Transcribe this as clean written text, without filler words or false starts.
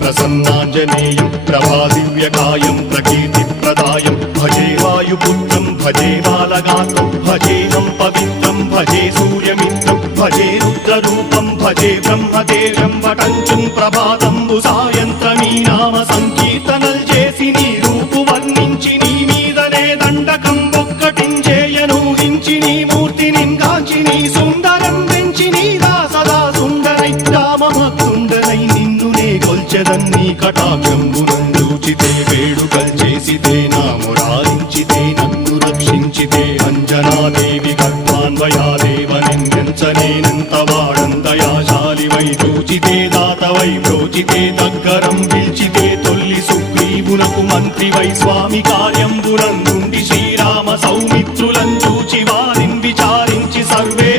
ప్రసన్నాంజనేయం ప్రభాదివ్యకాయం ప్రకీర్తిప్రదాయం భజే వాయుపుత్రం భజే బాలగాత్రం భజేహం పవిత్రం భజే సూర్యమిత్రం భజే రుద్రరూపం భజే బ్రహ్మదేవం వటంచుం ప్రభాతంబు సాయంత్రమీ నామ సంకీర్తనల్ చేసి నీ రూపు వర్ణించి నీ మీదనే దండకం ఒక్కటించేయనూహించి నీ మూర్తిని కాంచి నీ సుందరం పెంచి నీదా సదా సుందరై రామభక్తుండనై నిన్నునే కొల్చెదన్నీ కటాక్షంబునందూచితే వేడుకల్ చేసితే నా మురారించితే నన్ను రక్షించితే అంజనాదేవి గర్భాన్వయాదేవనెంచనేనంత వాడంతయాశాలివై చూచితే దాతవై బ్రోచితే దగ్గరం పిల్చితే తొల్లి సుగ్రీవునకు మంత్రివై స్వామి కార్యంబునందుండి శ్రీరామ సౌమిత్రులం చూచి వారిని విచారించి సర్వే